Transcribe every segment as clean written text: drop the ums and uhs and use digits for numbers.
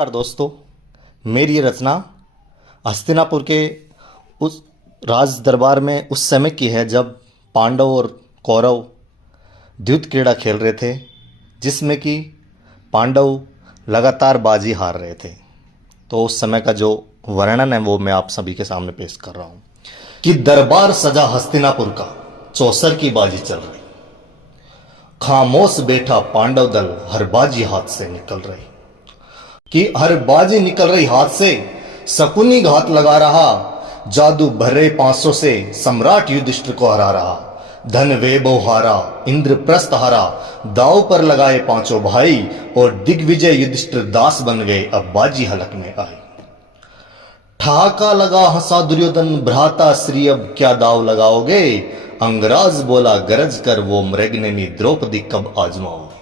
नमस्कार दोस्तों, मेरी ये रचना हस्तिनापुर के उस राज दरबार में उस समय की है जब पांडव और कौरव द्यूत क्रीड़ा खेल रहे थे, जिसमें कि पांडव लगातार बाजी हार रहे थे। तो उस समय का जो वर्णन है वो मैं आप सभी के सामने पेश कर रहा हूँ कि दरबार सजा हस्तिनापुर का, चौसर की बाजी चल रही, खामोश बैठा पांडव दल, हर बाजी हाथ से निकल रही, कि हर बाजी निकल रही हाथ से, शकुनी घात लगा रहा, जादू भरे 500 से सम्राट युधिष्ठिर को हरा रहा, धन वैभव हारा, इंद्रप्रस्थ हारा, दाव पर लगाए पांचों भाई, और दिग्विजय युधिष्ठिर दास बन गए, अब बाजी हलक में आई। ठहाका लगा हंसा दुर्योधन, भ्राता श्री अब क्या दाव लगाओगे, अंगराज बोला गरज कर, वो मृगनयनी द्रौपदी कब आजमाओगे।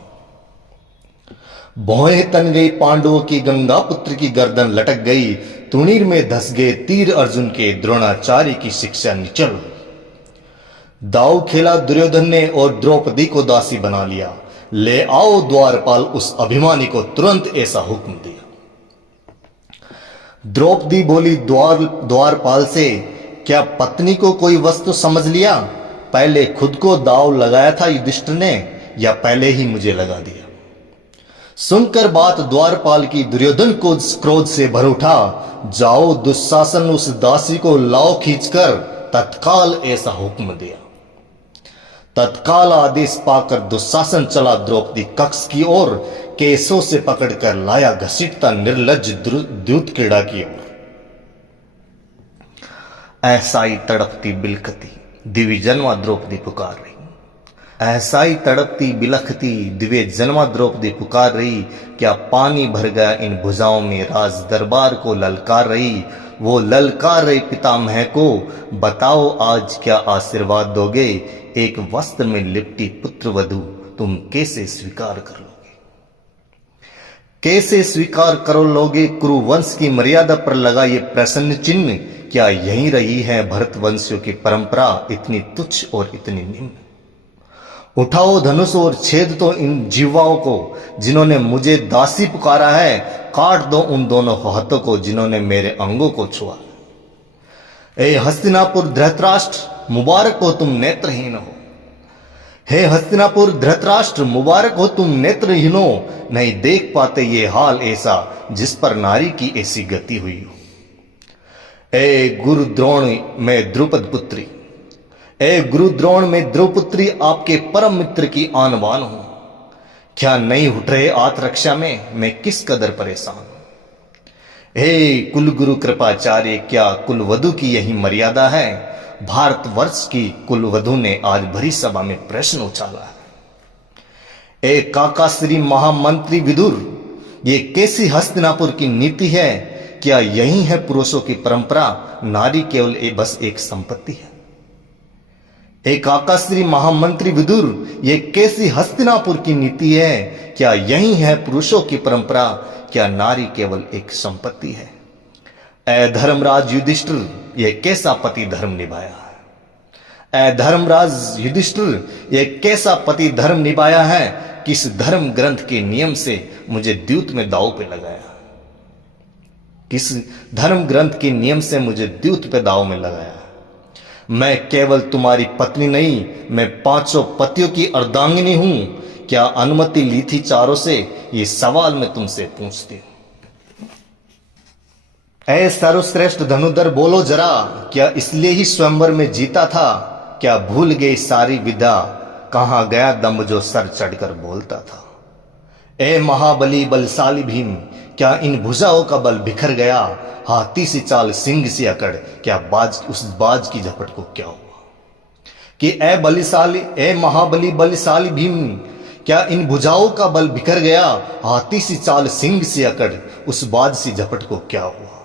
भौहें तन गई पांडवों की, गंगा पुत्र की गर्दन लटक गई, तुणीर में धस गए तीर अर्जुन के, द्रोणाचार्य की शिक्षा निचल। दाव खेला दुर्योधन ने और द्रौपदी को दासी बना लिया, ले आओ द्वारपाल उस अभिमानी को, तुरंत ऐसा हुक्म दिया। द्रौपदी बोली द्वारपाल से, क्या पत्नी को कोई वस्तु समझ लिया, पहले खुद को दाव लगाया था युधिष्ठिर ने, या पहले ही मुझे लगा दिया। सुनकर बात द्वारपाल की दुर्योधन को क्रोध से भर उठा, जाओ दुशासन उस दासी को लाओ खींचकर, तत्काल ऐसा हुक्म दिया। तत्काल आदेश पाकर दुशासन चला द्रौपदी कक्ष की ओर, केसों से पकड़कर लाया घसीटता निर्लज्ज द्यूत क्रीड़ा की ओर। ऐसा ही तड़पती बिलखती दिव्य जन्मा द्रौपदी पुकार रही, ऐसा ही तड़पती बिलखती दिव्य जन्मा द्रौपदी पुकार रही, क्या पानी भर गया इन भुजाओं में, राज दरबार को ललकार रही, वो ललकार रही पितामह को, बताओ आज क्या आशीर्वाद दोगे, एक वस्त्र में लिपटी पुत्र वधू तुम कैसे स्वीकार कर लोगे, कैसे स्वीकार करो लोगे, कुरुवंश की मर्यादा पर लगा ये प्रसन्न चिन्ह, क्या यही रही है भरतवंशियों की परंपरा, इतनी तुच्छ और इतनी निम्न। उठाओ धनुष और छेद दो इन जीवाओं को, जिन्होंने मुझे दासी पुकारा है, काट दो उन दोनों हाथों को, जिन्होंने मेरे अंगों को छुआ। ए हस्तिनापुर धृतराष्ट्र, मुबारक हो तुम नेत्रहीन हो, हे हस्तिनापुर धृतराष्ट्र, मुबारक हो तुम नेत्रहीन हो, नहीं देख पाते ये हाल ऐसा, जिस पर नारी की ऐसी गति हुई हो। ए गुरु द्रोण में द्रुपद पुत्री, ए गुरु द्रोण में द्रौपुत्री, आपके परम मित्र की आनवान हूं, क्या नहीं उठ रहे आत्मरक्षा में, मैं किस कदर परेशान हूं। हे कुल गुरु कृपाचार्य, क्या कुलवधु की यही मर्यादा है, भारतवर्ष की कुलवधु ने आज भरी सभा में प्रश्न उछाला है। ए काकाश्री महामंत्री विदुर, ये कैसी हस्तिनापुर की नीति है, क्या यही है पुरुषों की परंपरा, नारी केवल बस एक संपत्ति है। एक आकाश्री महामंत्री विदुर, ये कैसी हस्तिनापुर की नीति है, क्या यही है पुरुषों की परंपरा, क्या नारी केवल एक संपत्ति है। ऐ धर्मराज युधिष्ठिर, ये कैसा पति धर्म निभाया है, ऐ धर्मराज युधिष्ठिर, ये कैसा पति धर्म निभाया है, किस धर्म ग्रंथ के नियम से मुझे द्यूत में दांव पे लगाया, किस धर्म ग्रंथ के नियम से मुझे द्यूत पे दांव में लगाया। मैं केवल तुम्हारी पत्नी नहीं, मैं 500 पतियों की अर्धांगिनी हूं, क्या अनुमति ली थी चारों से, ये सवाल मैं तुमसे पूछती हूं। ऐ सर्वश्रेष्ठ धनुधर बोलो जरा, क्या इसलिए ही स्वयंवर में जीता था, क्या भूल गई सारी विद्या, कहां गया दम्भ जो सर चढ़कर बोलता था। ए महाबली बलशाली भीम, क्या इन भुजाओं का बल बिखर गया, हाथी सी चाल सिंह सी अकड़, क्या उस बाज की झपट को क्या हुआ। कि ए बलिशाली, ए महाबली बलिशाली भीम, क्या इन भुजाओं का बल बिखर गया, हाथी सी चाल सिंह सी अकड़, उस बाज सी झपट को क्या हुआ।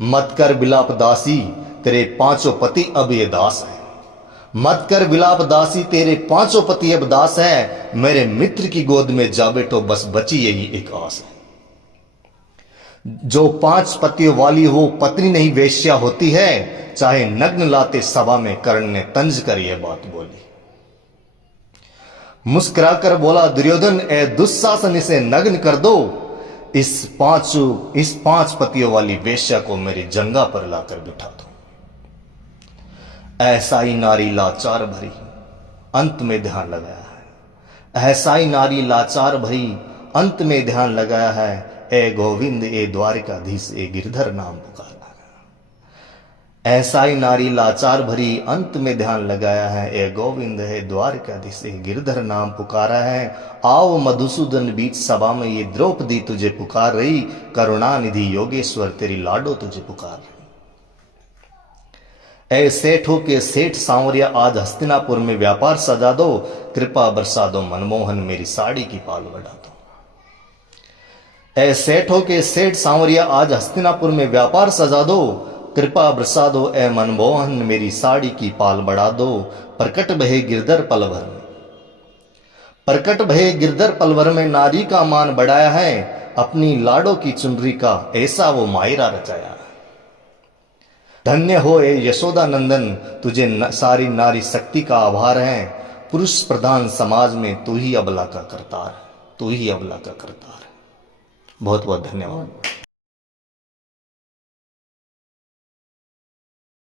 मत कर विलाप दासी, तेरे 500 पति अब ये दास है, मत कर विलाप दासी, तेरे 500 पति अब दास है, मेरे मित्र की गोद में जा बैठो, बस बची यही एक आस है। जो 5 पतियों वाली हो पत्नी नहीं वेश्या होती है, चाहे नग्न लाते सभा में, कर्ण ने तंज कर यह बात बोली। मुस्कुराकर बोला दुर्योधन, ए दुशासन इसे नग्न कर दो, इस पांच पतियों वाली वेश्या को मेरी जंगा पर लाकर बिठा दो। ऐसा ही नारी लाचार भरी अंत में ध्यान लगाया है, ऐसा ही नारी लाचार भरी अंत में ध्यान लगाया है। ए गोविंद ए द्वारिकाधीश ए गिरधर नाम पुकारा। ऐसा ही नारी लाचार भरी अंत में ध्यान लगाया है। ए गोविंद है द्वारकाधीश ए गिरधर नाम पुकारा है। आओ मधुसूदन बीच सभा में ये द्रौपदी तुझे पुकार रही। करुणानिधि योगेश्वर तेरी लाडो तुझे पुकार रही। ए सेठों के सेठ सांवरिया आज हस्तिनापुर में व्यापार सजा दो। कृपा बरसा दो मनमोहन मेरी साड़ी की पाल बढ़ा दो। ए सेठों के सेठ सांवरिया आज हस्तिनापुर में व्यापार सजा दो। कृपा बरसा दो ए मनमोहन मेरी साड़ी की पाल बढ़ा दो। प्रकट भये गिरधर पलवर में, प्रकट भये गिरधर पलवर में नारी का मान बढ़ाया है। अपनी लाडो की चुनरी का ऐसा वो मायरा रचाया। धन्य हो ए यशोदा नंदन तुझे सारी नारी शक्ति का आभार है। पुरुष प्रधान समाज में तू ही अबला का करतार, तू ही अबला का करतार। बहुत बहुत धन्यवाद।